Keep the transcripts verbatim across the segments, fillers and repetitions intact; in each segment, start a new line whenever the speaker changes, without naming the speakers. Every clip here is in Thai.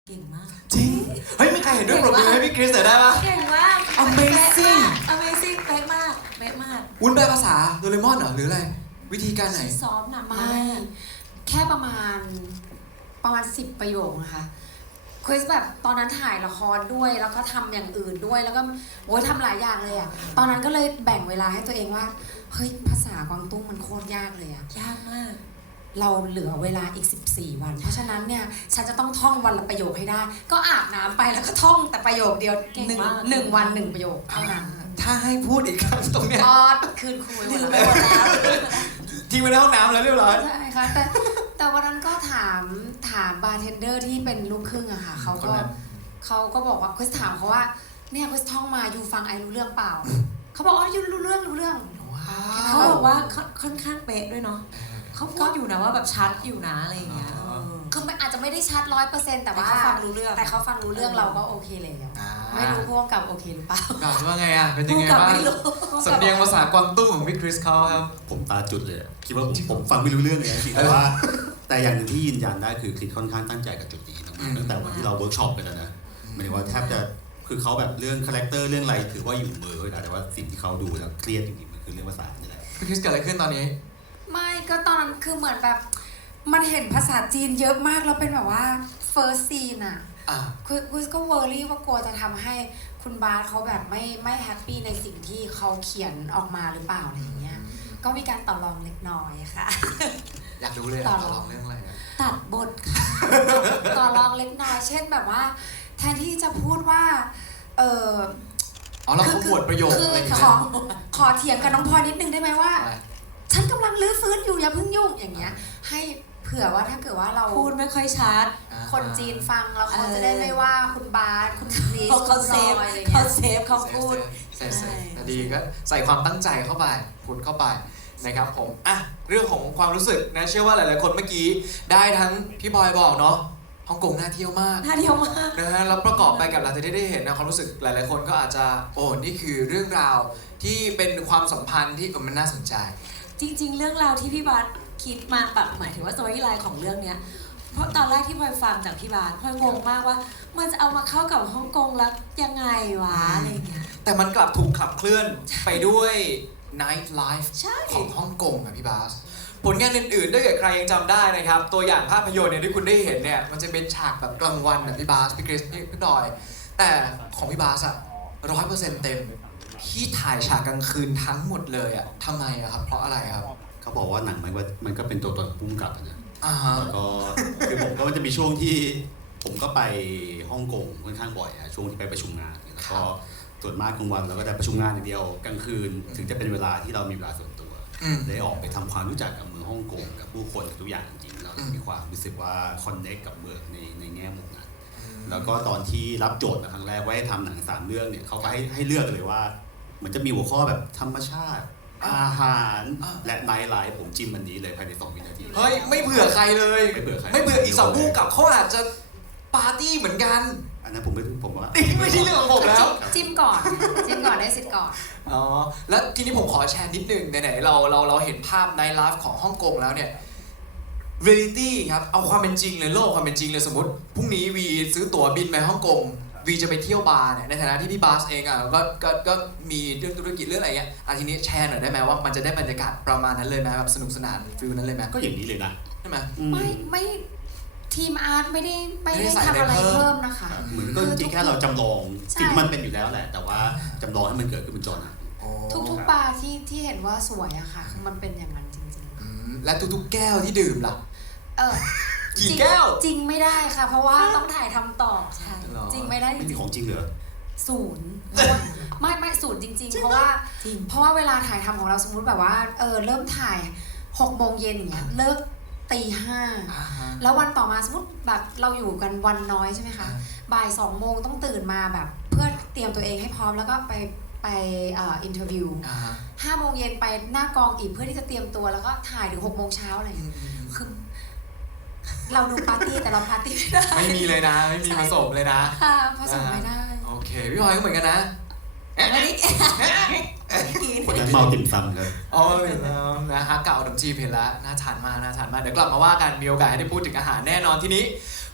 เก่งมาก
จริงเฮ้ยมีใครเห็นด้วยปรบมือให้พี่คริสหน่อยได้ปะ
เก่งมาก
Amazing
Amazing เป๊ะมากเป๊ะมาก
วุ้นแปลภาษาโดเรมอนเหรอหรืออะไรวิธีการไหน
ซ้อมหนัก
ไม่
มาก
แค่ประมาณประมาณสิบประโยคนะคะคริสแบบตอนนั้นถ่ายละครด้วยแล้วก็ทำอย่างอื่นด้วยแล้วก็โอ้ยทำหลายอย่างเลยอะตอนนั้นก็เลยแบ่งเวลาให้ตัวเองว่าเฮ้ยภาษากวางตุ้งมันโคตรยากเลยอะ
ยากมาก
เราเหลือเวลาอีกสิบสี่วันเพราะฉะนั้นเนี่ยฉันจะต้องท่องวันละประโยคให้ได้ ก็อาบน้ำไปแล้วก็ท่องแต่ประโยคเดียวหนึ่งหนึ่งวันหนึ่งประโยคเท่านั้น
ถ้าให้พูดอีกครั้งตรงเนี้ย
อ๋อคืนครูไปหมด
ไป
แล้ว
หมดแล้ว
ทิ้งไว้ในห้องน้ำแล้วเรียบร้อย
ใช่ค่ะแต่แต่วันนั้นก็ถามถามบาร์เทนเดอร์ที่เป็นลูกครึ่งอะค่ะเขา
คน
ก็
นั้น
เขาก็บอกว่าคริสถามเขาว่าเนี่ยคริสท่องมายูฟังไอรู้เรื่องเปล่าเขาบอกอ๋อยูรู้เรื่องรู้เรื่อง
เขาบอกว่าค่อนข้างเป๊ะด้วยเนาะเขาพูดอยู่นะว่าแบบชัดอยู่นะอะไรอย่างเงี้ย
คือมันอาจจะไม่ได้ชัดร้อยเปอร์เซ็นต์แต่ว่า
แต่เขาฟังรู้เรื่อง
แต่เขาฟังรู้เรื่องเราก็โอเคเลยอะ
อ่า
ไม่รู้พวกกับโอเคหรือเปล่า
กล่าวว่าไงอ่ะเป็นยังไง
พูดกับ
บ้าง
ไม่รู้
สำเนียงภาษากวางตุ้งของพี่คริสเขาครับ
ผมตาจุดเลยอะคิดว่าผมผมฟังไม่รู้เรื่องเลยนะจริงๆแต่ว่า แต่อย่างหนึ่งที่ยืนยันได้คือคลิปค่อนข้างตั้งใจกับจุดนี้มากๆตั้งแต่วันที่เราเวิร์กช็อปไปแล้วนะหมายถึงว่าแทบจะคือเขาแบบเรื่องคาแรคเตอร์เรื่องอะไรถือว่าอยู่มือเลยนะแต่ว่าสิ่งที่เขาดูแล้วเครียดจริงๆมันคือเรื่องภาษานี่แหละ
พี่คริสเกิดอะไรขึ้นตอนนี้
ไม่ก็ตอนนั้นคือเหมือนแบบมันเห็นภาษาจีนเยอะมากแล้วเป็นแบบว่า first scene อะ
อ่า
คือคือก็เวอร์รี่ว่ากลัวจะทำให้คุณบาสเขาแบบไม่ไม่แฮปปี้ในสิ่งที่เขาเขียนออกมาหรือเปล่าอะไรอย่างเงี้ยก็มีการต่อรองเล็กน้อยค่ะ
อยากรู้เลย
ต่
ต่
อ
อลองเรื่องอะไรอ่ะ
ตัดบทค่ะ
ต่อรองเล็กน้อยเช่นแบบว่า แทนที่จะพูดว่าเออ
อ๋อเราขบวดประโยค
คือ
อะไรอย่าง
ข
เงี้
อย ขอเถียงกับน้องพลอยนิดนึงได้ไหมว่า
อะไร
ฉันกำลังลื้อฟื้นอยู่อย่าเพิ่งยุ่งอย่างเงี้ย ให้เผื่อว่าถ้าเกิดว่าเรา
พูดไม่ค่อยชัด
คนจีนฟังแล้วเขา
เออ
จะได้ไม่ว่าคุณบาสคุณคริส
เขา
คุ
เขา
ณ
เซ
ร
ฟ
อยอะไร
เขา
เงี้ย
เซฟเขาพูด
เซฟเซฟ
ใช่
แต่ดีก็ใส่ความตั้งใจเข้าไปพูดเข้าไปนะครับผมอ่ะเรื่องของความรู้สึกนะเชื่อว่าหลายๆคนเมื่อกี้ได้ทั้งพี่บอยบอกเนาะฮ่องกงน่าเที่ยวมาก
น่าเที่ยวมาก
นะฮะแล้วประกอบไปกับเราจะได้ได้เห็นนะความรู้สึกหลายๆคนก็อาจจะโอ้นี่คือเรื่องราวที่เป็นความสัมพันธ์ที่เออมันน่าสนใจ
จริง ๆ เรื่องราวที่พี่บาสคิดมาแบบหมายถึงว่าสตอรี่ไลน์ของเรื่องเนี้ยเพราะตอนแรกที่พลอยฟังจากพี่บาสพลอยงงมากว่า มันจะเอามาเข้ากับฮ่องกงแล้วยังไงวะอะไรอย่างเงี้ย
แต่มันกลับถูกขับเคลื่อนไปด้วย night life
ใช่
ของฮ่องกงอะพี่บาสผลงานอื่นๆถ้าเกิดใครยังจำได้นะครับตัวอย่างภาพยนตร์เนี่ยที่คุณได้เห็นเนี่ยมันจะเป็นฉากแบบกลางวันแบบพี่บาสพี่คริสพี่พี่ดอย แต่ของพี่บาสอะร้อยเปอร์เซ็นต์เต็มที่ถ่ายฉากกลางคืนทั้งหมดเลยอะทำไมอะครับเพราะอะไรครับ
เขาบอกว่าหนังมันว่ามันก็เป็นตัวตนพุ่งกลับอะนะ
อ่าฮะ
แล้วก็คือผมก็มันจะมีช่วงที่ผมก็ไปฮ่องกงค่อนข้างบ่อยอะช่วงที่ไปประชุมงานแล้วก็ส่วนมากกลางวันเราก็ได้ประชุมงานอย่างเดียวกลางคืนถึงจะเป็นเวลาที่เรามีเวลาส่วนตัว
อืม
ได้ออกไปทำความรู้จักกับเมืองฮ่องกงกับผู้คนกับทุกอย่างจริงๆเราจะมีความรู้สึกว่าคอนเนคกับเมืองในในแง่มุมนั้นแล้วก็ตอนที่รับโจทย์มาครั้งแรกว่าให้ทำหนังสามเรื่องเนี่ยเขาก็ให้ให้เลือกเลยว่าเหมือนจะมีหัวข้อแบบธรรมชาติ อาหารและไนท์ไลฟ์ผมจิ้มมันนี้เลยภายในสองวินาที
เฮ้ยไม่เบื่อใครเลย
ไม่เบื่อใคร
ไม่เบื่ออีกสองผู้กับเขาอาจจะปาร์ตี้เหมือนกัน
อันนั้นผมไม่ผมว่า
ไม่ใช่เรื่องของผมแล้ว
จิ้มก่อนจิ้มก่อนได้สิทธิ์ก่อน
อ๋อ แล้วทีนี้ผมขอแชร์นิดนึงไหนๆเราเราเราเห็นภาพในไลฟ์ของฮ่องกงแล้วเนี่ยเรียลิตี้ครับ เอาความเป็นจริงเลยโลกความเป็นจริงเลยสมมติพรุ่งนี้วีซื้อตั๋วบินไปฮ่องกงวีจะไปเที่ยวบาร์เนี่ยในฐานะที่พี่บาสเองอ่ะก็ก็ก็มีเรื่องธุรกิจเรื่องอะไรเงี้ยอ่ะทีนี้แชร์หน่อยได้ไหมว่ามันจะได้บรรยากาศประมาณนั้นเลยไหมแบบสนุกสนานฟิลนั้นเลยไหม
ก็อย่างนี้เลยนะ
ใช่ไหม
อืม
ไม่ไม่ทีมอาร์ตไม่ได้ไม่
ไม่ได้
ได้
ใส่
ทำอะไร
อะไรเพิ่ม
เพิ่มนะคะ
เหมือนก็จริงๆแค่เราจำลอง
ใช่
สิ่งที่มันเป็นอยู่แล้วแหละ แต่ว่าจำลองให้มันเกิดขึ้นเป็นจอหนัง
ทุกทุกบาร์ที่ที่เห็นว่าสวยอะค่ะคือมันเป็นอย่างนั้นจริง
อืมและทุกๆแก้วที่ดื่มล่ะ
ๆ เออ
กี่
จริง
แก้ว
จริงไม่ได้ค่ะ เพราะว่าต้องถ่ายทำต่อใช่
หรอ
จริงไม่ได้จ
ไม่มี
ริง
ของจริงเหรอ
ๆศูนย์เพราะว่าไม่ไม่ศูนย์จริง ๆ เพราะว่า
จริง
เพราะว่าเวลาถ่ายทำของเราสมมุติแบบว่าเออเริ่มถ่ายหกโมงเย็นอย่างเงี้ยเลิกตีห้า
อ่าฮะ
แล้ววันต่อมาสมมติแบบเราอยู่กันวันน้อยใช่ไหมคะบ่ายสองโมงต้องตื่นมาแบบ เพื่อเตรียมตัวเองให้พร้อมแล้วก็ไปไปเอ่ออินเทอร์วิว
อ่าฮะ
ห้าโมงเย็นไปหน้ากองอีกเพื่อที่จะเตรียมตัวแล้วก็ถ่ายถึงหกโมงเช้าอะไรอย่าง
อื
เงี้ย
มอืม
คือเราดูปาร์ตี้แต่เราปาร์ตี้ไม่ได้
ไม่มีเลยนะ ไม่มีผสมเลยนะ
ค่ะผสมไม่ได้
โอเค พี่พลอยก็เหมือนกันนะ
ไม่ได้กิน
คนนั้นเมาติ่มซำครับ
อ๋อเห็นแล้วนะฮะเก่าดมจีบเห็นแล้วน่าทานมากน่าทานมากเดี๋ยวกลับมาว่ากันมีโอกาสให้ได้พูดถึงอาหารแน่นอนทีนี้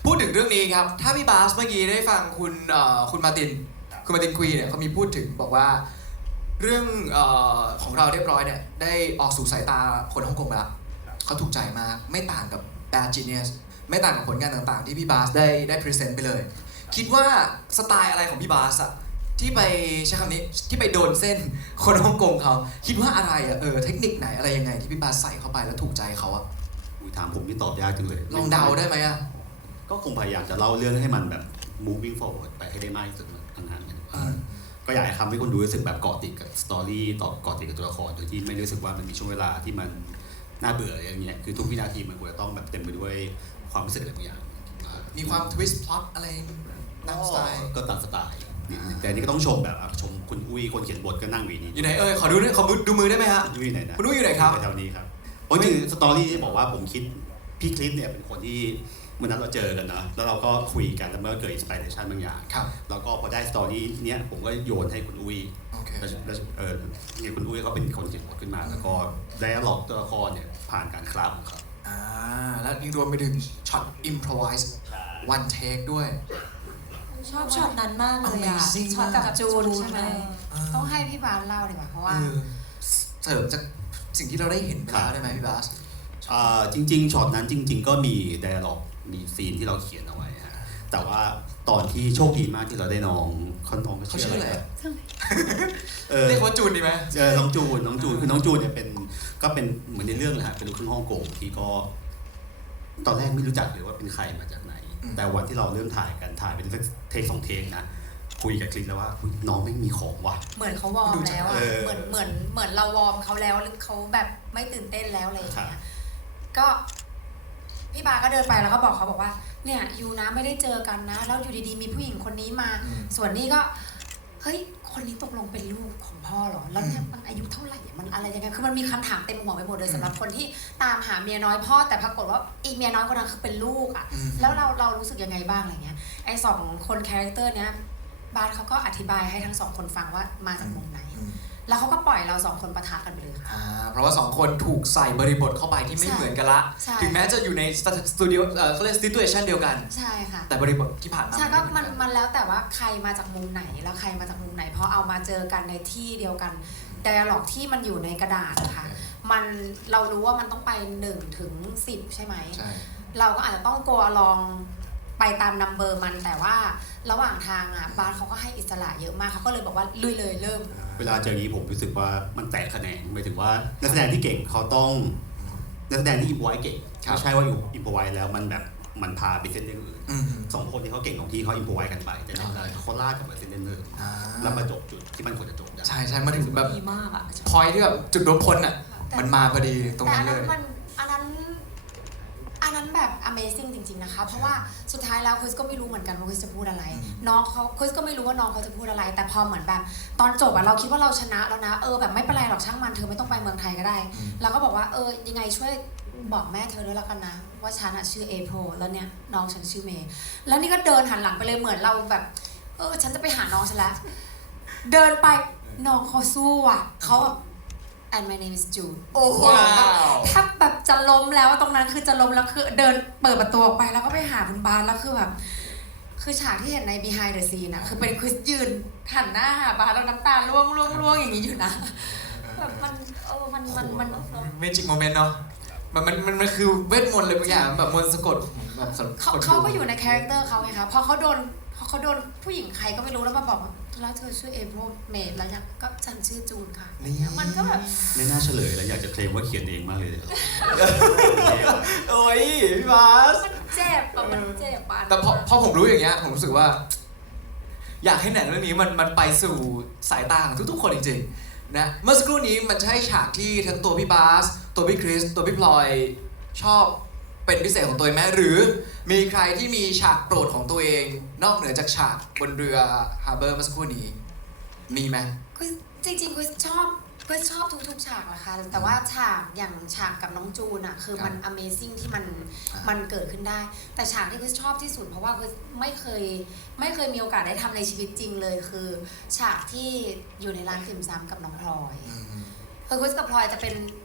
พูดถึงเรื่องนี้ครับ ถ้าพี่บาสเมื่อกี้ได้ฟังคุณเอ่อคุณมาร์ติน คุณมาร์ตินควีเนี่ยเขามีพูดถึงบอกว่าเรื่องเอ่อของเราเรียบร้อยเนี่ยได้ออกสู่สายตาคนฮ่องกงไปแล้วเขาถูกใจมากไม่ต่างกับ Bad Genius ไม่ต่างกับผลงานต่างๆ ที่พี่บาสได้ได้พรีเซนต์ไปเลย คิดว่าสไตล์อะไรของพี่บาสอะที่ไปใช้คำนี้ที่ไปโดนเส้นคนฮ่องกงเขาคิดว่าอะไรอะเออเทคนิคไหนอะไรยังไงที่พี่บาสใส่เข้าไปแล้วถูกใจเขาอะ
อุ๊ยถามผมนี่ตอบยากจังเลย
ลองเดาได้ไหมอะ
ก็คงพยายามจะเล่าเรื่องให้มันแบบ moving forward ไปให้ได้มากที่สุดทางนั้นก็อยากให้ทำให้คนดูรู้สึกแบบเกาะติดกับสตอรี่ต่อเกาะติดกับตัวละครโดยที่ไม่รู้สึกว่ามันมีช่วงเวลาที่มันน่าเบื่ออะไรอย่างเงี้ยคือทุกวินาทีมันควรจะต้องแบบเต็มไปด้วยความรู้สึกอะไรบางอย่าง
มีความทวิสต์พล็อตอะไรตามสไตล์
ก็ตามสไตล์แต่อันนี่ก็ต้องชมแบบอ่ะชมคุณอุ้ยคนเขียนบทก็นั่งอยู่นี่
อยู่ไหนเอ่ยขอดูด้วยขอดูมือได้ไหมฮะ
อุ้ยไหนนะ
คุณอุ้ยอยู่ไหนครับ
แถวๆนี้ครับโอ้ยจริงสตอรี่ที่บอกว่าผมคิดพี่คลิปเนี่ยเป็นคนที่เมื่อนั้นเราเจอกันนะแล้วเราก็คุยกันแล้วมันก็เกิดอินสปิเรชันบางอย่าง
ครับ
แล้วก็พอได้สตอรี่เนี้ยผมก็โยนให้คุณอุ้ย
โอเค
แล้วแล้วเออเนี่ยคุณอุ้ยเขาเป็นคนเขียนบทขึ้นมา แล้วก็ได้หลอกตัวละครเนี่ยผ่านการคราฟของเขา
อ่าแล้วยังรวมไปถึงช็อตอิมพรไวส์วันเทคด้วย
ชอบช็อตนั้นมากเลยอะ
Amazing
ช็อตกับจูนใช่ไหม
ต้องให้พี่บาสเล่าดีกว่าเพราะว่า
เออเสริมจากสิ่งที่เราได้เห็นไปแล้วได้ไหมพี่บาส
อ่าจริงๆช็อตนั้นจริง ๆ ก็มีไดอะล็อกมีซีนที่เราเขียนเอาไว้ฮะแต่ว่าตอนที่โชคดีมากที่เราได้น้องเขาน้อง
เขาชื่ออะไร
อะ
อะ
เออ
เรียกว่าจูนดีไหม
เจอน้องจูนน้องจูนคือน้องจูนเนี่ยเป็นก็เป็นเหมือนในเรื่องแหละฮะเป็นลูกครึ่งฮ่องกงที่ก็ ตอนแรกไม่รู้จักเลยว่าเป็นใครมาจากไหน แต่วันที่เราเริ่มถ่ายกันถ่ายเป็นสักเทคสองเทคนะคุยกับคลิปแล้วว่าอุ๊ยน้องไม่มีของว่ะ
เหมือนเขาวอร์มแล้วอะ
เออ
เหมือนเหมือนเหมือนเราวอร์มเขาแล้วหรือเขาแบบไม่ตื่นเต้นแล้วอะไรอย่างเงี้ยก็พี่บาก็เดินไปแล้วก็บอกเขาบอกว่าเนี่ยยูนะไม่ได้เจอกันนะแล้วอยู่ดีๆมีผู้หญิงคนนี้มา ส่วนนี้ก็เฮ้ยคนนี้ตกลงเป็นลูกของพ่อเหรอแล้วเนี่ยมันอายุเท่าไหร่อะมันอะไรยังไงคือมันมีคำถามเต็มหัวไปหมดเลยสำหรับคนที่ตามหาเมียน้อยพ่อแต่ปรากฏว่าอีเมียน้อยคนนั้นคือเป็นลูกอ่ะ
อืม
แล้วเราเรารู้สึกยังไงบ้างอะไรเงี้ยไอ้สองคนคาแรคเตอร์เนี้ยบาสเขาก็อธิบายให้ทั้งสองคนฟังว่ามาจากมุมไหน
อืม
แล้วเขาก็ปล่อยเราสองคนปะทะกันไปเลยค่ะ
อ่าเพราะว่าสองคนถูกใส่บริบทเข้าไปที่ไม่
ใช่
เหมือนกันละ
ใช่
ถึงแม้จะอยู่ในสตูดิโอเอ่อเขาเรียกสตูดิโอเดียวกัน
ใช่ค่ะ
แต่บริบทที่ผ่านมา
ใช่ก็
ไเห
มัน
อกั
มันแล้วแต่ว่าใครมาจากมุมไหนแล้วใครมาจากมุมไหนพอเอามาเจอกันในที่เดียวกันไดอะล็อกที่มันอยู่ในกระดาษนะคะมันเรารู้ว่ามันต้องไปหนึ่งถึงสิบใช่ไหม
ใช่
เราก็อาจจะต้องโกอลองไปตามนัมเบอร์มันแต่ว่าระหว่างทางอ่ะบาสเขาก็ให้อิสระเยอะมากเขาก็เลยบอกว่าลุยเลยเริ่ม
เวลาเจออย่างนี้ผมรู้สึกว่ามันแตกแขนงหมายถึงว่านักแสดงที่เก่งเขาต้องนักแสดงที่อิมพอไว้เก่ง
ครับ
ไม่ใช่ว่าอยู่อิมพอไว้แล้วมันแบบมันพาไปเส้นเรื่องอื่น
อืม
สองคนที่เขาเก่งของที่เขาอิมพอไว้กันไปแต่ในเวลาเขาลากกลับมาเส้นเรื่องอื่น
อ่า
แล้วมาจบจุดที่มันควรจะจบได้
ใช่ใช่มาถึงแบบ
ดีมากอะ
พอยที่แบบจุดรวมพลอ่ะ
แต่
มันมาพอดีตรง
แต่
นั้
อั
น
น
เล
นั้น
ย
มันอันนั้นอันนั้นแบบ Amazing จริงๆนะคะเพราะว่าสุดท้ายแล้วคริสก็ไม่รู้เหมือนกันว่าคริสจะพูดอะไร น้องเขาคริสก็ไม่รู้ว่าน้องเขาจะพูดอะไร แต่พอเหมือนแบบตอนจบอะเราคิดว่าเราชนะแล้วนะเออแบบไม่เป็นไรหรอกช่างมันเธอไม่ต้องไปเมืองไทยก็ได้
อืม
เราก็บอกว่าเออยังไงช่วยบอกแม่เธอด้วยแล้วกันนะ ว่าฉันอะชื่อเอโพแล้วเนี่ยน้องฉันชื่อเมย์แล้วนี่ก็เดินหันหลังไปเลยเหมือนเราแบบ เออฉันจะไปหาน้องฉันแล้วเดินไปน้องเขาสู้อ่ะเขาแบบ and my name is June โอ้โห
ว้าว
ถ้าแบบจะล้มแล้วตรงนั้นคือจะล้มแล้วคือเดินเปิดประตูออกไปแล้วก็ไปหาคุณบาสแล้วคือแบบ คือฉากที่เห็นใน behind the scene อะคือเป็นคริสยืนหันหน้าหาบาสแล้วน้ำตาร่วงร่วงร่วงอย่างนี้อยู่นะแบบมันเออมันมันมัน
เมจิกโมเมนต์เนาะมันมันมันมันคือเวทมนต์เลยบางอย่างแบบมนต์สะกดแบบสะ
เขา
กด
เขาก็อยู่ในคาแรคเตอร์เขาไงคะพอเขาโดนพอเขาโดนผู้หญิงใครก็ไม่รู้แล้วมาบอกว่าแล้วเธอชื่อเอโพเมดแล้วยังก็ฉันชื่อจูนค่ะ
นี่
มันก็แบบ
ไม่น่าเฉลยแล้วอยากจะเคลมว่าเขียนเองมากเลย
โอ้ยพี่บาส
มันเจ็บอะมันเจ็บอะ
แต่พอพอผมรู้อย่างเงี้ยผมรู้สึกว่า อยากให้หนังเรื่องนี้มันมันไปสู่สายตาของทุกๆคนจริงๆนะเมื่อสักครู่นี้มันใช่ฉากที่ทั้งตัวพี่บาสตัวพี่คริสตัวพี่พลอยชอบเป็นพิเศษของตัวเองไหมหรือมีใครที่มีฉากโปรดของตัวเอง นอกเหนือจากฉากบนเรือฮาร์เบอร์เมื่อสักครู่นี้มีไหม
คือจริงๆคือชอบคือชอบทุกๆฉากนะคะแต่ว่าฉากอย่างฉากกับน้องจูนอะคือมัน Amazing ที่มัน
อ่ามั
มันเกิดขึ้นได้ แต่ฉากที่คือชอบที่สุดเพราะว่าคือไม่เคยไม่เคยมีโอกาสได้ทำในชีวิตจริงเลยคือ ฉากที่อยู่ในร้านติ่มซำกับน้องพลอย
อืม
คือคุสกับพลอยจะเป็น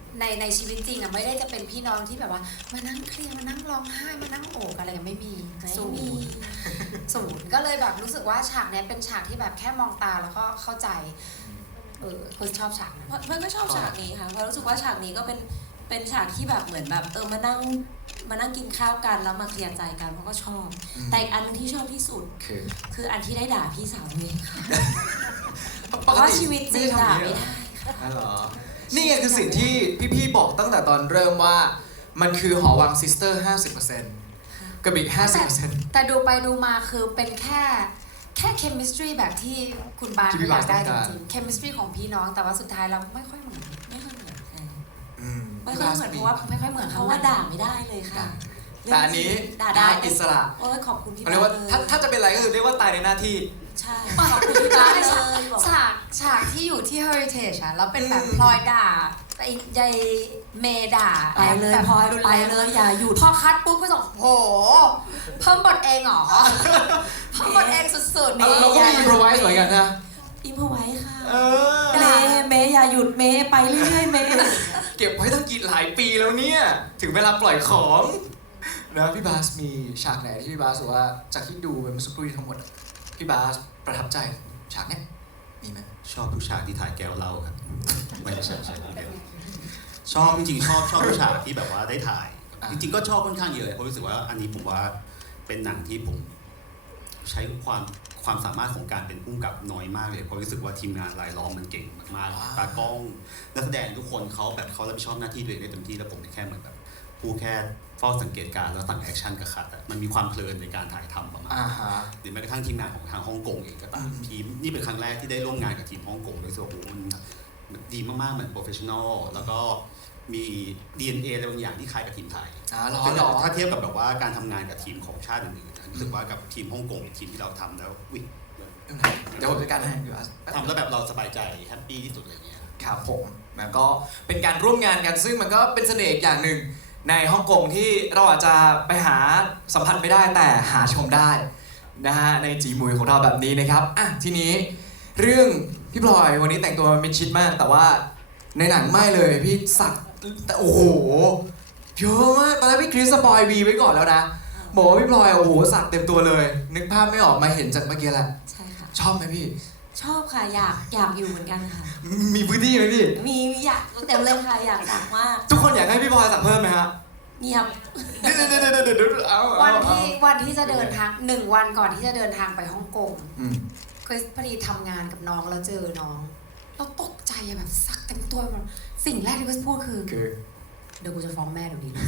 ในในชีวิตจริงอ่ะไม่ได้จะเป็นพี่น้องที่แบบว่ามานั่งเครียดมานั่งร้องไห้มานั่งโอกอะไรกันไม่มี
ไม่
ศูน
มี
ย์ศูนย์ก็เลยแบบรู้สึกว่าฉากเนี้ยเป็นฉากที่แบบแค่มองตาแล้วก็เข้าใจเออคนชอบฉากนั้น
เพื่อนก็ชอบฉากนี้ค่ะเพราะรู้สึกว่าฉากนี้ก็เป็นเป็นฉากที่แบบเหมือนแบบเออมานั่งมานั่งกินข้าวกันแล้วมาเคลียร์ใจกันเพราะก็ชอบ
อืม
แต่อีกอันหนึงที่ชอบที่สุด
คือ
คืออันที่ได้ด่าพี่สาวตัวเองค่ะเพ
ปก
ราะว่า
ติ
ชีวิตจริง
ไม่
ด่า
ได้ทำอย่างนี้
ไม่
เหรอ
ได้ค่ะ
อ๋อเหรอนี่ไงคือสิ่งที่พี่ๆบอกตั้งแต่ตอนเริ่มว่ามันคือหอวังซิสเตอร์ ห้าสิบเปอร์เซ็นต์ กับอีก ห้าสิบเปอร์เซ็นต์
แต่ดูไปดูมาคือเป็นแค่แค่เคมิสตรีแบบที่คุณบาส
ที่พี่
อยากได้
บาสต้
จ
องการ
ริงๆเคมิสตรีของพี่น้องแต่ว่าสุดท้ายเราไม่ค่อยเหมือน
ไม่ค่อยเหมือนใคร
อืม
ไม่ค่อยเหมือนเพราะว่า
ไม่ค่อยเหมือน
เพ
เขา
ราะว่าด่าไม่ได้เลยค่ะ
แต่อันนี้
ด่าได้
อิสระ
โอ้ยขอบคุณพี่
เขาเรียกว่า
บล
ถ้าถ้าจะเป็นอะไรก็คือเรียกว่าตายในหน้าที่
ใช่ขอบคุณพี่บาสเลยบอก
ฉากฉากที่อยู่ที่ Heritage อะแล้วเป็นแบบ
อืม
พลอยด่าไอ้ยายเมย์ด่า
ไปเลย
แบบ
พลอย
รุน
ไป
แรง
เลยอย่าหยุด
พอคัดปุ๊บก็ส่งโห เพิ่มบทเองเหรอ เพิ่มบทเองสุดๆ
เราเราก็มีอินโพรไวส์เหมือนกันนะ
อิมพอไว้ค่ะ
เออ
เมย์เมย์อย่าหยุดเมย์ไปเรื่อยๆเมย์
เก็บไว้ตั้งกี่หลายปีแล้วเนี่ย ถึงเวลาปล่อยของนะพี่บาสมีฉากไหนที่พี่บาสรู้สึกว่าจากที่ดูเป็นเมื่อสักครู่นี้ทั้งหมด พี่บาสประทับใจฉากเนี้ยมีไหม
ชอบทุกฉากที่ถ่ายแก้วเหล้าครับไม่ใช่ใช่ไม่ใช่ชอบจริงๆชอบชอบทุกฉากที่แบบว่าได้ถ่าย
อ่ะ
จริงๆก็ชอบค่อนข้างเยอะเพราะรู้สึกว่าอันนี้ผมว่าเป็นหนังที่ผมใช้ความความสามารถของการเป็นผู้กำกับน้อยมากเลยเพราะรู้สึกว่าทีมงานรายล้อมมันเก่งมากๆตากล้องนักแสดงทุกคนเขาแบบเขารับผิดชอบหน้าที่ตัวเองได้เต็มที่แล้วผมแค่เหมือนแบบผู้แค่เฝ้าสังเกตการณ์แล้วสั่งแอคชั่นกับคัดอะมันมีความเพลินในการถ่ายทำประมาณ
อ่าฮะ
หรือแม้กระทั่งทีมงานของทางฮ่องกงเองก็ตาม
อืม
ทีมนี่เป็นครั้งแรกที่ได้ร่วมงานกับทีมฮ่องกงด้วยส่วนโอ้โหมันมันดีมากๆเหมือนโปรเฟชชั่นอลแล้วก็มี ดี เอ็น เอ อะไรบางอย่างที่คล้ายกับทีมไทย
อ่าหรอ
ซึ่ง
หรอ
ถ้าเทียบกับแบบว่าการทำงานกับทีมของชาติอื่นๆนะรู้สึกว่ากับทีมฮ่องกงเป็นทีมที่เราทำแล้วอุ๊ย
เดี๋ยวผมจัดการให้พี่บาส
ทำแล้วแบบเราสบายใจแฮปปี้ที่สุดอะไรเงี้ย
ครับผมแล้วก็เป็นการร่วมงานกันซึ่งมันก็เป็นเสน่ห์อีกอย่างหนึ่งในฮ่องกงที่เราอาจจะไปหาสัมผัสไม่ได้แต่หาชมได้นะฮะในจีมุยของเราแบบนี้นะครับอ่ะทีนี้เรื่องพี่พลอยวันนี้แต่งตัวมิดชิดมาก แต่ว่าในหนังไม่เลยพี่สักแต่โอ้โหเยอะมากตอนแรกพี่คริสสปอยวีไว้ก่อนแล้วนะบอกว่าพี่พลอยโอ้โหสักเต็มตัวเลย นึกภาพไม่ออกมาเห็นจากเมื่อกี้แหละ
ใช่ค่ะ
ชอบไหมพี่
ชอบค่ะอยากอยากอยู่เหมือนกันค่ะ
มีพื้นที่ไหมพี่
มีอยากเต็มเลยค่ะอยากสักมาก
ทุกคนอยากให้พี่พลอยสักเพิ่มไหมฮะ
เงียบ
เดี๋ยวเดี๋ยวเดี๋ยวเดี๋ยวเดี๋ยวเอาเอา
วัน
เอา
ที่วันที่จะเดินทางหนึ่งวันก่อนที่จะเดินทางไปฮ่องกง
อืม
คริสพอดีทำงานกับน้องแล้วเจอน้องเราตกใจอะแบบสักเต็มตัวแบบสิ่งแรกที่คริสพูดคือ
คือ
เดี๋ยวกูจะฟ้องแม่เดี๋ยวนี้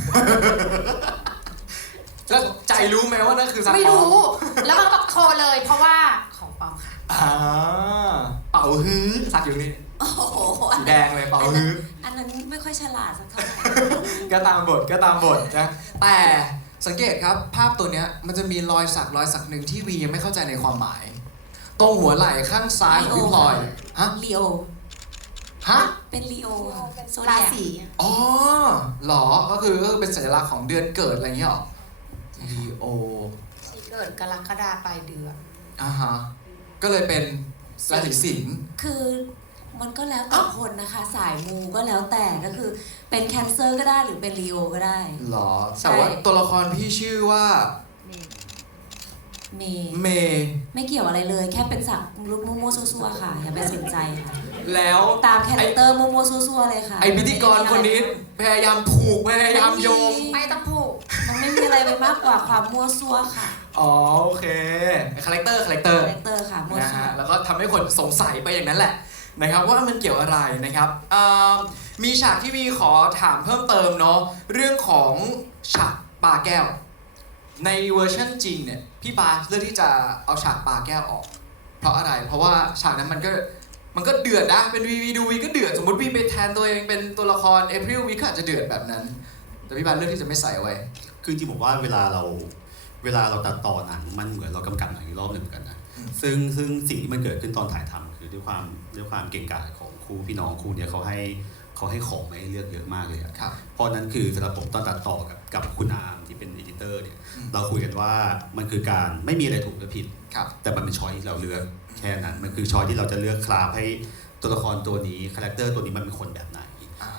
แล้วใจรู้ไหมว่านั่นคือสัก
ไม่
ปลอ
รู้ แล้วมันก็บอกโทรเลย เพราะว่าของปลอมค่ะ
อ่าเป่าฮื้อสักอยู่นี่
โอ้โห
สีแดงเลยเป่าฮื้อ
อันนั้นไม่ค่อยฉลาดสักเท่าไหร่
ก็ตามบทก็ตามบทนะแต่สังเกตครับภาพตัวเนี้ยมันจะมีรอยสักรอยสักหนึ่งที่วียังไม่เข้าใจในความหมาย ตรงหัวไหล่ข้างซ้ายของพี่พลอยฮะ
ลีโอ
ฮะ
เป็นลีโอค่ะโซ
รา
เดียก
ศี
อ๋อเหรอก็คือก็คือเป็นสัญลักษณ์ของเดือนเกิดอะไรอย่างเงี้ยเหรอลีโอ
ที่เกิดกรกฎาปลายเดือน
อ่าฮะก็เลยเป็นราศีสิงห์
คือมันก็แล้วแต่คนนะคะ สายมูก็แล้วแต่ก็คือเป็นแคนเซอร์ก็ได้หรือเป็นลีโอก็ได้
เหรอ
ใช่
แต่ว่าตัวละครพี่ชื่อว่า
เมย์
เมย์
ไม่เกี่ยวอะไรเลย แค่เป็นสักลุกมั่วๆซัวๆค่ะ อย่าไปสนใจค่ะ
แล้ว
ตามคาแรคเตอร์มั่วๆซัวๆเลยค่ะ
ไอพิธีกรคนนี้พยายามผูกพยายามโยง
ไม่ต้องผูก
มันไม่มีอะไรไปมากกว่าความมั่วซัวค่ะ
อ๋อโอเคคาแรคเตอร์คาแรคเตอร์
คาแรคเตอร์ค่ะมั่ว
นะ
ซัว
ฮะแล้วก็ทำให้คนสงสัยไปอย่างนั้นแหละนะครับว่ามันเกี่ยวอะไรนะครับอ่ามีฉากที่วีขอถามเพิ่มเติมเนาะเรื่องของฉากปาแก้ว ในเวอร์ชันจริงเนี่ยพี่บาสเลือกที่จะเอาฉากปาแก้วออก เพราะอะไร เพราะว่าฉากนั้นมันก็มันก็เดือดนะเป็นวีวีดูวีก็เดือดสมมติวีไปแทนตัวเองเป็นตัวละครเอพริลวีก็อาจจะเดือดแบบนั้น แต่พี่บาสเลือกที่จะไม่ใส่ไว้
คือจริงๆผมว่าเวลาเราเวลาเราตัดต่อหนังมันเหมือนเรากำกับหนังอีกรอบหนึ่งเหมือนกันนะ
อืม
ซึ่งซึ่งสิ่งที่มันเกิดขึ้นตอนถ่ายทำคือด้วยความด้วยความเก่งกาจของคู่พี่น้องคู่เนี้ยเขาให้เขาให้ของมาให้เลือกเยอะมากเลยอะ
ครับ
เพราะนั้นคือสำหรับผมตอนตัดต่อกับกับคุณอาร์มที่เป็นเอดิเตอร์เนี่ย
อืม
เราคุยกันว่ามันคือการไม่มีอะไรถูกหรือผิด
ครับ
แต่มันเป็นช้อยที่เราเลือกแค่นั้นมันคือช้อยที่เราจะเลือกคราฟให้ตัวละครตัวนี้คาแรคเตอร์ตัวนี้มันเป็นคนแบบไหน
อ่า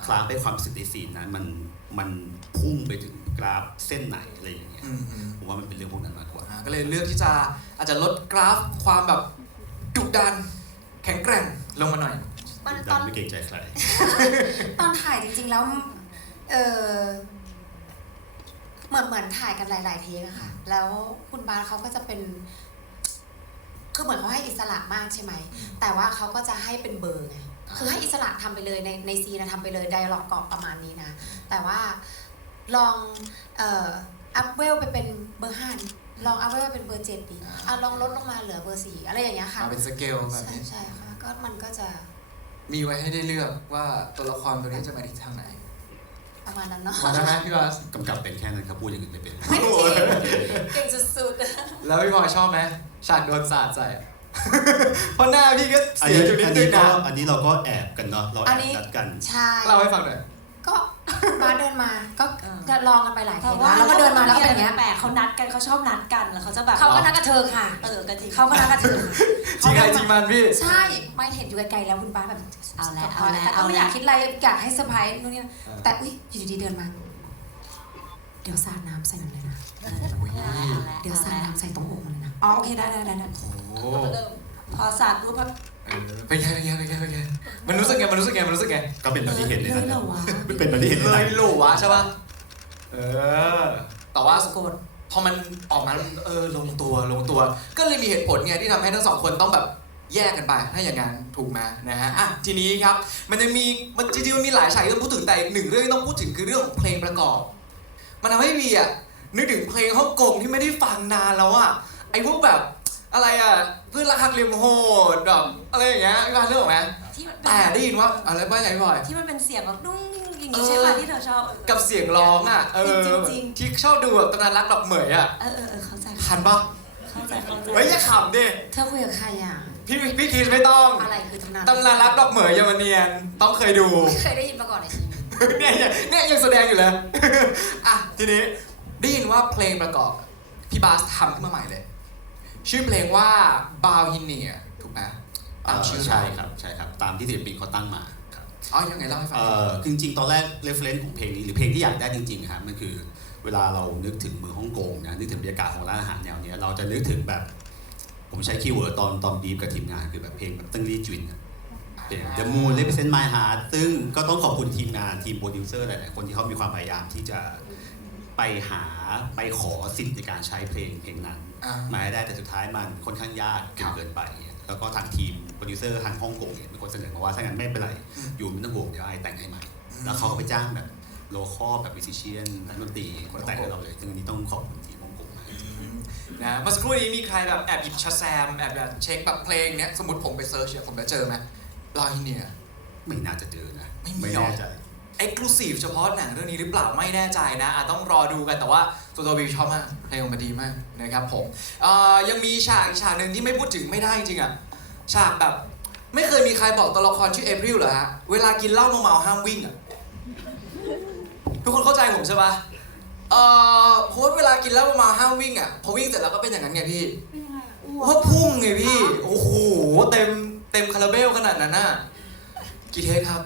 คลาฟให้ความรู้สึกในซีนนั้นมันมันพุ่งไปถึงกราฟเส้นไหนอะไรอย่างเงี้ย
อืมอืม
ผมว่ามันเป็นเรื่องพวกนั้นมากกว่า
อ่าก็เลยเลือกที่จะอาจจะลดกราฟความแบบดุดันแข็งแกร่งลงมาหน่อย
มันต
ดั
อน
นไม่เกรงใจใคร
ตอนถ่ายจริงๆแล้วเออเหมือนเหมือนถ่ายกันหลาย ๆ เทคอะค่ะ แล้วคุณบาสเขาก็จะเป็น คือเหมือนเขาให้อิสระมากใช่ไหม แต่ว่าเขาก็จะให้เป็นเบอร์ไง คือให้อิสระทำไปเลยในในซีนนะทำไปเลยไดอะล็อกกรอบประมาณนี้นะ แต่ว่าลองเอ่ออัพเวลไปเป็นเบอร์ห้าดิลองอัพเวลไปเป็นเบอร์เจ็ดดิอ่ะลองลดลงมาเหลือเบอร์สี่อะไรอย่างเงี้ยค่ะ
มาเป็นสเกลแบบ
ใช่
นี้
ใช่ค่ะ ก็มันก็จะ
มีไว้ให้ได้เลือกว่าตัวละครตัวนี้จะมาทิศทางไหน
ประมาณนั้นเนาะ
มาได้ไหมพี่บาส
กำกับเป็นแค่นั้นครับพูดอย่างอื่นไม่เป็น
ไม่จริงเก่งสุด
แล้วพี่บอยชอบไหมฉากโดนสาดใส่ เพราะหน้าพี่ก็
อัน
เสีย
นี้
อยู่นิด
อัน
นึ
นี้
ง
ก็
นะ
อันนี้เราก็แอบกันเนาะเราแอบนัดกัน
ๆ ใช่
เล่าให้ฟังหน่อย
ก็บาสเดินมา ก็จะลองกันไปหลาย
เพ
ที
ราะว่า
แล้วก็เดินมาแล้วก็เป็นอย่างเงี้ย
แปลกเขานัดกันเขาชอบนัดกันแล้วเขาจะแบบ
เขาก็นัดกับเธอค่ะ
เออก็จริง
เขาก็นัดกับเธอ
จริงใครจริงมันพี่
ใช่ ไม่เห็นอยู่ไกลๆแล้วคุณบาสแบบ
เอาแล้ว
พ
เอาแล้ว
แต่ก็
เอา
ไม่อ
แล้
ยาว กคิดอะไรอยากให้เซอร์ไพรส์นู่นนี่นั่น
เออ
แต่อุ้ยอยู่ดีๆเดินมา เดี๋ยวสาดน้ำใส่มันเลยนะ
เออเอาแล้ว
เดี๋ยวสาดน้ำใส่ตรงอกมันเลยนะ อ๋อโอเคได้ได้ได้ได้
โอ้
พอสาดรู้พับ
เออเป็นไงเป็นไงเป็นไงเป็นไงมันรู้สึกไงมันรู้สึกไงมันรู้สึกไง
ก็เป็นแบบที่เห็นใน
เล
นั้
ย
น
เหรอวะ
เป็นแบบที่เห็นใน
เล
นั้
ย
น
หลูวะใช่ป่ะเออแต่ว่า
โกรธ
พอมันออกมาเออลงตัวลงตัว ก็เลยมีเหตุผลไงที่ทำให้ทั้งสองคนต้องแบบแยกกันไปถ้าอย่างนั้นถูกไหมนะฮะอ่ะทีนี้ครับมันจะมีมันจริงๆมันมีหลายฉากที่ต้องพูดถึงแต่อีกหนึ่งเรื่องที่ต้องพูดถึงคือเรื่องของเพลงประกอบ มันทำให้วีอ่ะนึกถึงเพลงฮ่องกงที่ไม่ได้ฟังนานแล้วอ่ะไอ้พวกแบบอะไรอ่ะเพื่อนรักหักเหลี่ยมโหดแบบอะไรอย่างเงี้ยพี่บาสเรื่องไหม
ที่มันเป็น
แต่ได้ยินว่าอะไรบ้างไงพี่บอย
ที่มันเป็นเสียงแบบนุ่งนิ่งอย่าง
เอ
นี้
อ
ใช่ป่ะที่เธอชอบ
กับเสียงร้องอ่ะเออ
จริงๆ
ที่ชอบดูแบบตำนานรักดอกเหมยอ่ะ
เออเออเออเข้าใจ
ทันปะ
เข้าใจเข้าใจ
เฮ้ยอย่าขำดิ
เธอคุยกับใครอ่ะ
พี่พี่คิดไม่ต้อง
อะไรคือตำนาน
ตำนานรักดอกเหมยเยอรมเนียนต้องเคยดู
ไม่เคยได้ยินมาก่อนในชีวิต
เนี่ยยังเนี่ยยังแสดงอยู่เลย อ่ะทีนี้ได้ยินว่าเพลงประกอบพี่บาสทำขึ้นมาใหม่เลย ชื่อเพลงว่าบาวฮินเนียถูกไหม
เอ่
ตาม
อ
ชื่อ
ใช่ครับใช่ครับตามที่ศิลปินเขาตั้งมาครับ
อ๋อยังไงเล่าให้ฟัง
เอ่อคือจริงๆตอนแรก reference ของเพลงนี้หรือเพลงที่อยากได้จริงๆครับมันคือเวลาเรานึกถึงเมืองฮ่องกงนะนึกถึงบรรยากาศของร้านอาหารแนวเนี้ยเราจะนึกถึงแบบ ผมใช้คีย์เวิร์ดตอนตอนบีฟกับทีมงานคือแบบเพลงแบบตึ้งลี่จุนอะเพลง The Moon Represent My Heart ซึ่งก็ต้องขอบคุณทีมงานทีมโปรดิวเซอร์หลายๆคนที่เขามีความพยายามที่จะไปหาไปขอสิทธิ์ในการใช้เพลงเพลงนั้น
อ่า
มาให้ได้แต่สุดท้ายมันค่อนข้างยากเกินเกินไป แล้วก็ทางทีมโปรดิวเซอร์ทางฮ่องกงเนี่ยเป็นคนเสนอมาว่าถ้างั้นไม่เป็นไร อยู่ไม่ต้องห่วงเดี๋ยวไอ้แต่งให้ใหม่ แล้วเขาก็ไปจ้างแบบโลคอลแบบมิวสิเชียนนักดนตรีมาแต่งให้เราเลย ซึ่งอันนี้ต้องขอบคุณทีมฮ่องกงมาก
นะเมื่อสักครู่นี้มีใครแบบแอบหยิบชาแซมแอบแบบเช็คแบบเพลงเนี้ยสมมติผมไปเซิร์ชเนี่ยผมจะเจอไหมบาวฮินเนีย
ไม่น่าจะเจอนะ
ไม่มี
ไม่
หรอ
แน่ใจ
เอ็กซ์คลูซีฟเฉพาะหนังเรื่องนี้หรือเปล่าไม่แน่ใจนะอาจต้องรอดูกันแต่ว่าตัวตัววิวชอบมากเพลงมันดีมากนะครับผมเอ่อยังมีฉากอีกฉากหนึ่งที่ไม่พูดถึงไม่ได้จริงๆอ่ะฉากแบบไม่เคยมีใครบอกตัวละครชื่อเอพริลเหรอฮะเวลากินเหล้าเมาๆห้ามวิ่งอ่ะทุกคนเข้าใจผมใช่ปะเอ่อเพราะว่าเวลากินเหล้าเมาๆห้ามวิ่งอ่ะพอวิ่งเสร็จแล้วก็เป็นอย่างนั้นไงพี่ว่าพุ่งไงพี่โอ้โหเต็มเต็มคาราเบลขนาดนั้นน่ะกี่เทคครับ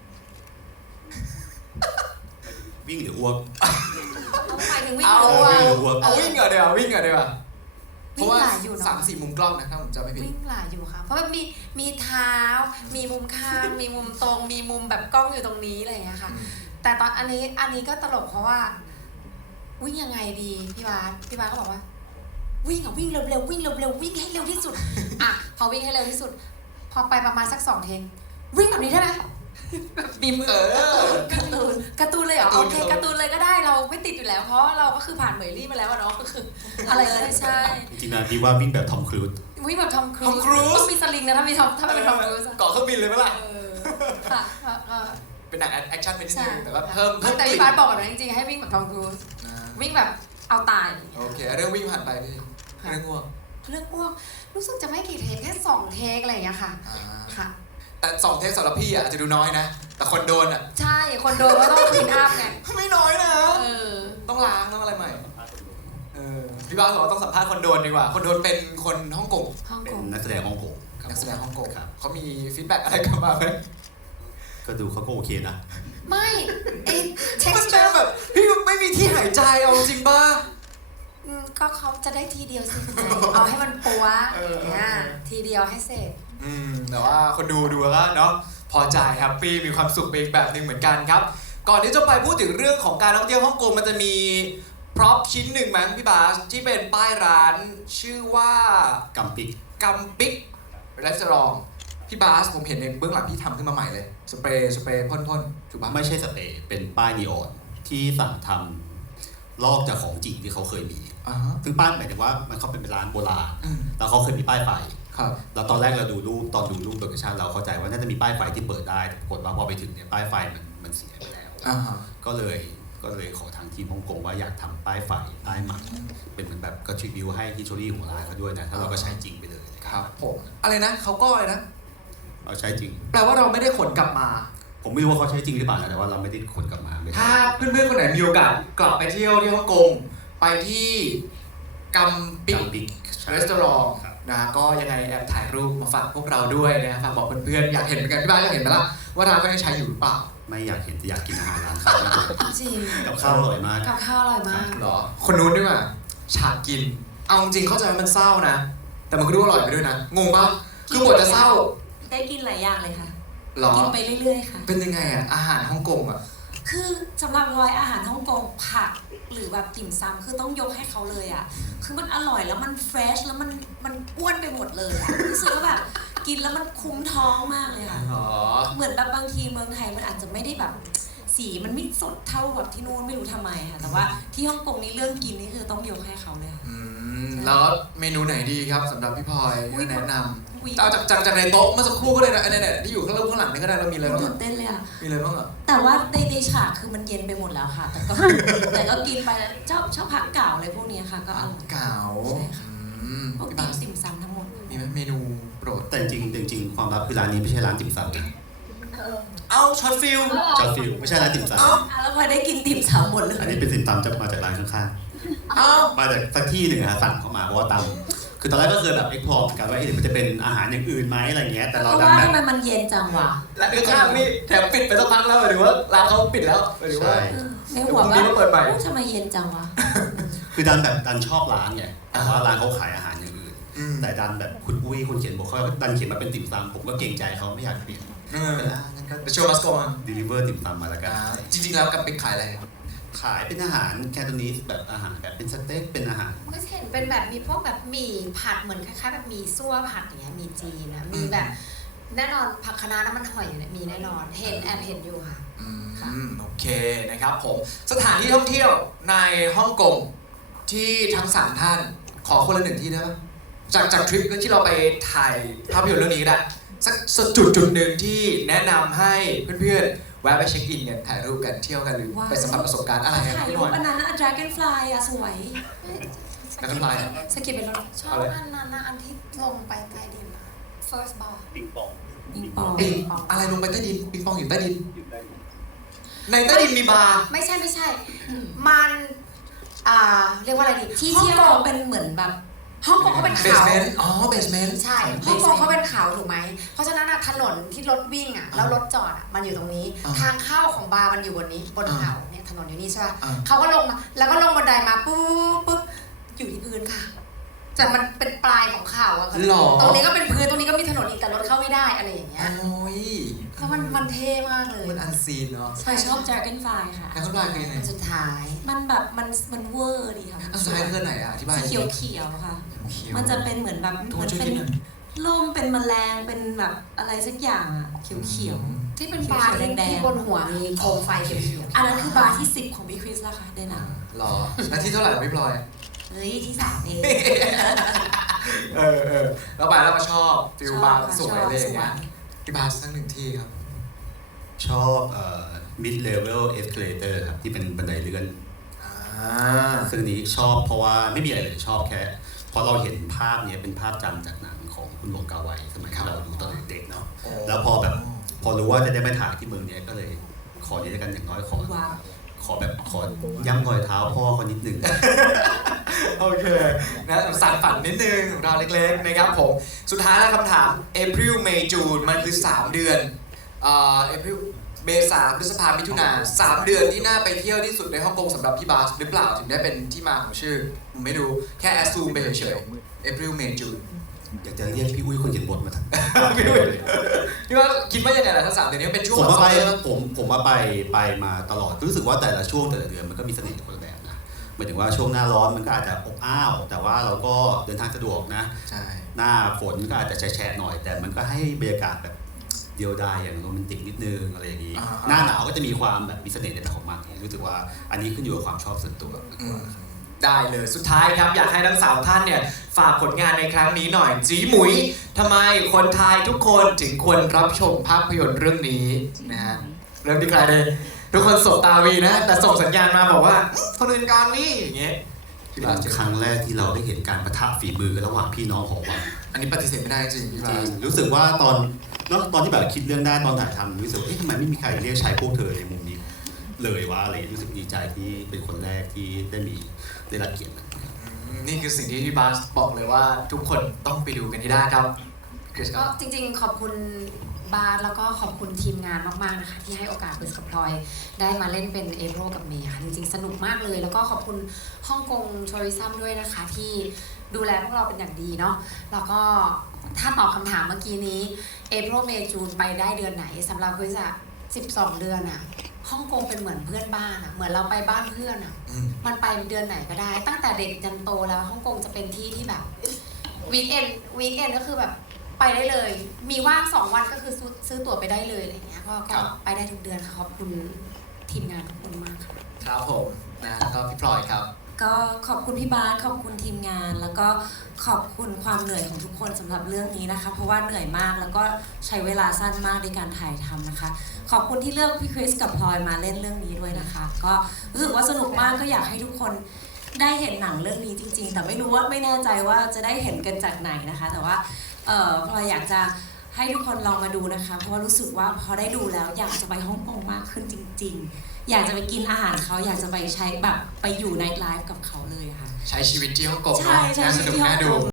วิ่งหรืออ้วก
เอาหมายถึงวิ่ง
เอา
หรือว่า
วิ่งหรืออ้วก
เอาวิ่งเหรอเดี๋ยววิ่งเหรอเดี๋ยวเพ
วิ่ง
ราะว่า
หลายอยู่เนอะ
สามสี่มุมกล้องนะถ้าผมจำไม่ผิด
วิ่งหลายอยู่ค่ะ เพราะมันมีมีเท้า มีมุมข้าง มีมุมตรง มีมุมแบบกล้องอยู่ตรงนี้อะไรอย่างเงี้ยค่ะ แต่ตอนอันนี้อันนี้ก็ตลกเพราะว่า วิ่งยังไงดีพี่บาสพี่บาสก็บอกว่า วิ่งอ่ะวิ่งเร็วๆวิ่งเร็วๆวิ่งให้เร็วที่สุดอ่ะพอวิ่งให้เร็วที่สุด พอไปประมาณสักสองเทงวิ่งแบบนี้ได้ไหมแบบมีมือ
เออ
การ์ตูนการ์ตูนเลยเหรอ
การ์ตูน
โอเคการ์ตูนเลยก็ได้เราไม่ติดอยู่แล้ว เพราะเราก็คือผ่านเหมยลี่มาแล้วอะเนาะก็คือ อะไรก็ได้ใช่
จริงๆนะดีว่าวิ่งแบบทอมครูซ
วิ่งแบบทอมครู
ทอมครูซ
ต้องมีสลิงนะถ้ามีทอมถ้าเป็นทอมครูซอะ
เกาะเครื่องบินเลยไหมล่ะ
เออค่ะค่ะก็
เป็นหนังแอคชั่นเป็นนิด
ใช่
นึงแต่ว่าเพิ่มเพิ่ม
แต่
กลิ่
พี่
น
บาสบอกแบบนั้นจริงๆให้วิ่งแบบทอมครูซ
นะ
วิ่งแบบเอาตาย
โอเคเรื่องวิ่งผ่านไปพี่เรื่องง่วง
เรื่องอ้วกรู้สึกจะไม่กี่เทคแค่สองเทคอะไรอย่างเงี้ยค่ะ
อ่า
ค่ะ
แต่สองเทคสำหรับพี่อ่ะอาจจะดูน้อยนะ แต่คนโดนอ่ะ
ใช่คนโดนก็ต้องคลีนอัพไง
ไม่น้อยนะ
เออ
ต้องล้างต้องอะไรใหม่เออพี่บ้าสบอกว่าต้องสัมภาษณ์คนโดนดีกว่า คนโดนเป็นคนฮ่องกง
ฮ่อง
เป็
ก
น
ง
นักแสดงฮ่องกงครับ
นักแสดงฮ่องกง
ครับ
เขามีฟีดแบ็กอะไรกลับมาไหม
ก็ดูเขาก็โอเคนะ
ไม่ไอ้
มันเป็น
texture
แบบพี่ไม่มีที่หายใจเอาจริงป่ะ
อืมก็เขาจะได้ทีเดียวสิเอาให้มันปัว
เออ
เนี่ยทีเดียวให้เสร็จ
อืมแต่ว่าคนดูดูแล้วเนาะพอใจแฮปปี้มีความสุขไปอีกแบบหนึ่งเหมือนกันครับ ก่อนที่จะไปพูดถึงเรื่องของการท่องเที่ยวฮ่องกงมันจะมีพร็อพชิ้นหนึ่งมั้งพี่บาสที่เป็นป้ายร้านชื่อว่า
กัมปิก
กัมปิกร้านรองพี่บาสผมเห็นในเบื้องหลังพี่ทำขึ้นมาใหม่เลยสเปรย์สเปรย์พ่นๆถูกปะ
ไม่ใช่สเปรย์เป็นป้ายนีออนที่สั่งทำลอกจากของจริงที่เขาเคยมี
อ่าฮะ
ซึ่งป้ายหมายถึงว่ามันเขาเป็นร้านโบราณ
อืม
แล้วเขาเคยมีป้ายไฟ
ครับ
แล้วตอนแรกเราดูรูปตอนดูรูปโลเคชั่นเราเข้าใจว่าน่าจะมีป้ายไฟที่เปิดได้แต่ปรากฏว่าพอไปถึงเนี่ยป้ายไฟมันมันเสียไปแล้ว
อ่าฮะ
ก็เลยก็เลยขอทางทีมฮ่องกงว่าอยากทำป้ายไฟป้ายใหม่เป็นเหมือนแบบก็ทริบิวให้ฮิสตอรี่ของร้านเขาด้วยนะถ้าเราก็ใช้จริงไปเลย
ครับผมอะไรนะเขาก็อะไรนะ
เราใช้จริง
แปลว่าเราไม่ได้ขนกลับมา
ผมไม่รู้ว่าเขาใช้จริงหรือเปล่านะแต่ว่าเราไม่ได้ขนกลับมาไม่ได้
ถ้าเพื่อนๆคนไหนมีโอกาสกลับไปเที่ยวที่ฮ่องกงไปที่กัมปิก
กัมปิก
ร้านรอง
ครับ
นะก็ยังไงแอบถ่ายรูปมาฝากพวกเราด้วยนะฝากบอกเพื่อนๆอยากเห็นเหมือนกันพี่บ้านอยากเห็นไหมล่ะว่าร้านเขายังใช้อยู่หรือเปล่า
ไม่อยากเห็นแต่อยากกินอาหารร้านเขา
จริง
กับข้าวอร่อยมาก
กับข้าวอร่อยมาก
หรอคนนู้นด้วยว่ะฉากกิน เอาจริงๆเข้าใจว่ามันเศร้านะ แต่มันก็ดูอร่อยไปด้วยนะงงปะคือบทจะเศร้า
ได้กินหลายอย่างเลยค่ะ
หรอ
กินไปเรื่อยๆค่ะ
เป็นยังไงอ่ะอาหารฮ่องกงอ่ะ
คือสำหรับรอยอาหารฮ่องกงผักหรือแบบติ่มซำคือต้องยกให้เขาเลยอ่ะ คือมันอร่อยแล้วมันเฟรชแล้วมันมันอ้วนไปหมดเลยอ่ะ รู้สึกว่าแบบกินแล้วมันคุ้มท้องมากเลยค่ะ
หรอ
เหมือนแบบบางทีเมืองไทยมันอาจจะไม่ได้แบบสีมันไม่สดเท่าแบบที่นู่นไม่รู้ทำไมค่ะ แต่ว่าที่ฮ่องกงนี่เรื่องกินนี่คือต้องยกให้เขาเลยค่ะ
อืมแล้วเมนูไหนดีครับสำหรับพี่พลอย
อุ๊ย
แนะน
อุ๊ย
ำเอาจากจากจากในโต๊ะเมื่อสักครู่ก็เลยนะไอ้เนี่ยที่อยู่ข้างล่างข้างหลังนี่ก็ได้เรามีอะไรบ้าง
ตื่
อะ
นเต้นเลยอ่ะ
มีอะไรบ้างอ่ะ
แต่ว่าในในฉากคือมันเย็นไปหมดแล้วค่ะ แต่ก็ แต่ก็กินไปแล้วชอบชอบผักเก่าอะไรพวกเนี้ยค่ะ ก็อร่อย
เก๋า
ใช่ค่ะ
อืม
พวก
พี่
ติ่
บาม ส
ติ่มซำทั้งหมด
มีไหมเมนูโปรด
แต่จริงๆจริงๆความลับคือร้านนี้ไม่ใช่ร้านติ่มซำนะ
เอ้าช็อตฟิล
จอร์ฟิลไม่ใช่ร้านติ่มซ
เอ้า
อ่ะแล้วพลอยได้กินติ่มซำหมดเลย
ำอันนี้เป็นติ่มซำจะมาจากร้านข้าง
เอ้า
ๆมาจากสักที่หนึ่งอะสั่งเข้ามาเพราะว่าตำคือตอนแรกก็เคยแบบเอ็กพอร์ตกันว่าเอ๊ะมันจะเป็นอาหารอย่างอื่นไหมอะไรเงี้ยแต่
เพ
เรา
ราะ
ดัน
ว่า
แบบ
ทำไมมันเย็นจังวะ
และข้างๆนี่แถมปิดไปสักพักแล้วหรือว่าร้านเขาปิดแล้วหรือว่า
ใช่
เออในหัว
เดี๋ยวพรุ่งนี้
ว่า
มาเปิดใหม่
โอ้ทำไมเย็นจังวะ
คือดันแบบดันชอบร้านไงแต่ว่าร้านเขาขายอาหารอย่างอื่น
อืม
แต่ดันแบบคุณอุ้ยคุณเขียนบอกเขาดันเขียนมาเป็นติ่มซำผมก็เกรงใจเขาไม่อยากเปลี่ยน
เออ
อ่ะงั้นก็
The show must go on
ด e ลิเวอร์ติ่มซำมาแล้วกัน
อ่าจริงๆแล้วกับปิกขายอะไรครับ
ขายเป็นอาหารแคทอนีสแบบอาหารแบบเป็นสเต็กเป็นอาหาร
ก็เห็นเป็นแบบมีพวกแบบหมี่ผัดเหมือนคล้ายๆแบบหมี่ซั่วผัดอย่างเงี้ยหมีจีนนะมีแบบแน่นอนผักคะน้าน้ำมันหอยเนี่ยมีแน่นอนเห็นแอบเห็นอยู่ค่ะ
อืม
ค่ะ
โอเคนะครับผมสถานที่ท่องเที่ยวในฮ่องกงที่ทั้งสามท่านขอคนละหนึ่งที่ได้ปะจากจากทริปที่เราไปถ่ายภาพยนตร์เรื่องนี้ก็ได้สักสักจุดจุดหนึ่งที่แนะนำให้เพื่อนๆแวะไปเช็คอินกันถ่ายรูปกันเที่ยวกันหรือ
ว้าว
ไปสัมผัสประสบการณ์อะไรครับ
ถ่าย
พี่
รู
พลอ
ป
ย
อันนั้นนะ dragonfly อะสวย
แล้วก็พลอยอะ
สกิปเป็นรถชอบ
เอาเลย
อันนั้นนะอันที่ลงไปใต้ดินอะ first bar
ปิงปอง
ปิงปอง
ปิงอะไรลงไปใต้ดินปิงปองอยู่ใต้ดิน ในใต้ดินมีบาร์
ไม่ใช่ไม่ใช่ มันอ่าเรียกว่าอะไรดี
ที่
ฮ่อง
เที่ยว
ก
เขา
ง
เป็นเหมือนแบบ
ฮ่องกงเขาเป็น
เบส
เขา
เมนต์อ๋อเบสเมนต์
ใช่ฮ่องกงเขาเป็นเขาถูกไหมเพราะฉะนั้นอะถนนที่รถวิ่งอะแล้วรถจอดอะมันอยู่ตรงนี้
อ่า
ทางเข้าของบาร์มันอยู่บนนี้บน
อ่า
เขาเนี่ยถนนอยู่นี่ใช่ป่ะ
อ่า
เขาก็ลงมาแล้วก็ลงบันไดมาปุ๊บปุ๊บอยู่ที่พื้นค่ะแต่มันเป็นปลายของเขาอะค่ะ
หรอ
ตรงนี้ก็เป็นพื้นตรงนี้ก็มีถนนอีกแต่รถเข้าไม่ได้อะไรอย่างเงี้ย
โอ้ย
แล้วมันมันเท่มากเลย
มันอันซีนเนาะ
พลอยชอบ dragonfly ค่ะ
แล้วก็พลอยคือยังไง
อันสุดท้าย
มันแบบมันมันเวอร์ดีค่ะ
อันสุดท้ายคืออนไหนอ่ะอธิบาย
สีเขียวเขียวๆค่ะ
เขียว
มันจะเป็นเหมือนแบบ
โท
เหมื
น
อน
ช่วย
เป็น
คิดหน่อย
ล่มเป็นแมลงเป็นแบบอะไรสักอย่างอะเขียวเขียว
ที่เป็นบาร์ที่
แดงๆ
ที่บนหัวมีโคมไฟเขียว
ๆอันนั้นคือบาร์ที่สิบของพี่คริสแล้วค่ะได้หนัง
หรอแล้วที่เท่าไหร่พี่พลอย
เฮ้ยที่สามเอง
เออเออแล้วไปแล้วมาชอบฟิลบาร์
ชอบ
สวย
ชอบ
อะไรอย่างเงี้ย
สวย
พี่บาร์สักหนึ่งที่ครับ
ชอบเอ่อ mid level escalator ครับที่เป็นบันไดเลื่อน
อ่า
ซึ่งนี้ชอบเพราะว่าไม่มีอะไรเลยชอบแค่เพราะเราเห็นภาพเนี้ยเป็นภาพจำจากหนังของคุณหลวงกาไวสมัยที่เราดูตอนเด็กๆเนาะแล้วพอแบบพอรู้ว่าจะได้มาถ่ายที่เมืองเนี้ยก็เลยขออยู่ด้วยกันอย่างน้อยขอ
ว้าว
ขอแบบขอย้ำรอยเท้าพ่อเขานิดหนึ่ง
โอเคนะสั่งฝันนิดนึงของเราเล็กๆนะครับผมสุดท้ายแล้วคำถาม April May June มันคือสามเดือนเอ่อเอพริลเมษาพฤษภามิถุนาสามเดือนที่น่าไปเที่ยวที่สุดในฮ่องกงสำหรับพี่บาสหรือเปล่าถึงได้เป็นที่มาของชื่อผมไม่รู้แค่แอสซูมไปเฉยๆเอพริลเมย์จูน
อยากจะเรียกพี่อุ้ยคนเขียนบทมาทำ
พี่อุ้ยพี่ว่าคิดว่ายังไงล่ะทั้งสามเดือนนี้เป็นช่วง
ผมว่าไป
เดือน
ผมผมว่าไปไปมาตลอดรู้สึกว่าแต่ละช่วงแต่ละเดือนมันก็มีเสน่ห์คนละแบบนะหมายถึงว่าช่วงหน้าร้อนมันก็อาจจะอบอ้าวแต่ว่าเราก็เดินทางสะดวกนะ
ใช่
หน้าฝนก็อาจจะแฉะๆหน่อย แต่มันก็ให้บรรยากาศแบบเดียวดายอย่างโรแมนติกนิดนึงอะไรอย่างนี้ หน้าหนาวก็จะมีความแบบมีเสน่ห์ในแบบของมันรู้สึกว่าอันนี้ขึ้นอยู่กับความชอบส่วนตัว
อืมได้เลยสุดท้ายครับอยากให้ทั้งสามท่านเนี่ยฝากผลงานในครั้งนี้หน่อยจีหมุยทำไมคนไทยทุกคนถึงควรรับชมภาพยนตร์เรื่องนี้นะฮะเริ่มที่ใครเลยทุกคนสบตาวีนะแต่ส่งสัญญาณมาบอกว่าคนอื่นก่อนนี่อย่างเงี้ย
เป็นครั้งแรกที่เราได้เห็นการปะทะฝีมือระหว่างพี่น้องของวัง
อันนี้ปฏิเสธไม่ได้จริงพี่
จ
บา
ริง
ส
รู้สึกว่าตอนเนอะตอนที่แบบคิดเรื่องได้ตอนถ่ายทำรู้สึกว่าเอ๊ะทำไมไม่มีใครเรียกใช้พวกเธอในมุมนี้เลยวะอะไรรู้สึกดีใจที่เป็นคนแรกที่ได้มีได้รับเกียรตินั้น
นี่คือสิ่งที่พี่บาสบอกเลยว่าทุกคนต้องไปดูกันให้ได้ครับคริสค
ก็
รับ
จริงๆ ขอบคุณบาร์แล้วก็ขอบคุณทีมงานมากๆนะคะ ที่ให้โอกาสเบิร์สกับพลอยได้มาเล่นเป็นเอโรกับเมย์ค่ะจริงๆ สนุกมากเลย แล้วก็ขอบคุณฮ่องกงทัวริซัมด้วยนะคะ ที่ดูแลพวกเราเป็นอย่างดีเนาะแล้วก็ถ้าตอบคำถามเมื่อกี้นี้เอโรเมย์จูนไปได้เดือนไหนสำหรับคริสอะสิบสองเดือนอะฮ่องกงเป็นเหมือนเพื่อนบ้านอะเหมือนเราไปบ้านเพื่อนอะ
อืม
มันไปเดือนไหนก็ได้ ตั้งแต่เด็กจนโตแล้วฮ่องกงจะเป็นที่ที่แบบวีคเอนวีคเอนก็คือแบบไปได้เลย มีว่างสองวันก็คือซื้อซื้อตั๋วไปได้เลยอะไรเงี้ยก็
ครั
ก็
บ
ไปได้ทุกเดือนค่ะขอบคุณทีมงานทุกคนมากค่ะ
ครับผมนะแล้วก็พี่พลอยครับ
ก็ขอบคุณพี่บาสขอบคุณทีมงาน แล้วก็ขอบคุณความเหนื่อยของทุกคนสำหรับเรื่องนี้นะคะ เพราะว่าเหนื่อยมากแล้วก็ใช้เวลาสั้นมากในการถ่ายทำนะคะ ขอบคุณที่เลือกพี่คริสกับพลอยมาเล่นเรื่องนี้ด้วยนะคะ ก็รู้สึกว่าสนุกมากก็อยากให้ทุกคนได้เห็นหนังเรื่องนี้จริง ๆ แต่ไม่รู้ว่าไม่แน่ใจว่าจะได้เห็นกันจากไหนนะคะ แต่ว่าเอ่อพลอยอยากจะให้ทุกคนลองมาดูนะคะ เพราะว่ารู้สึกว่าพอได้ดูแล้วอยากจะไปฮ่องกงมากขึ้นจริง ๆ อยากจะไปกินอาหารเขาอยากจะไปใช้แบบไปอยู่ในไลฟ์กับเขาเลยค่ะ
ใช้ชีวิตที่ฮ่องกง
ใช่
เนาะ
ใช่
น่าสนุก
ที่ฮ่อง
น่าก ดู
ง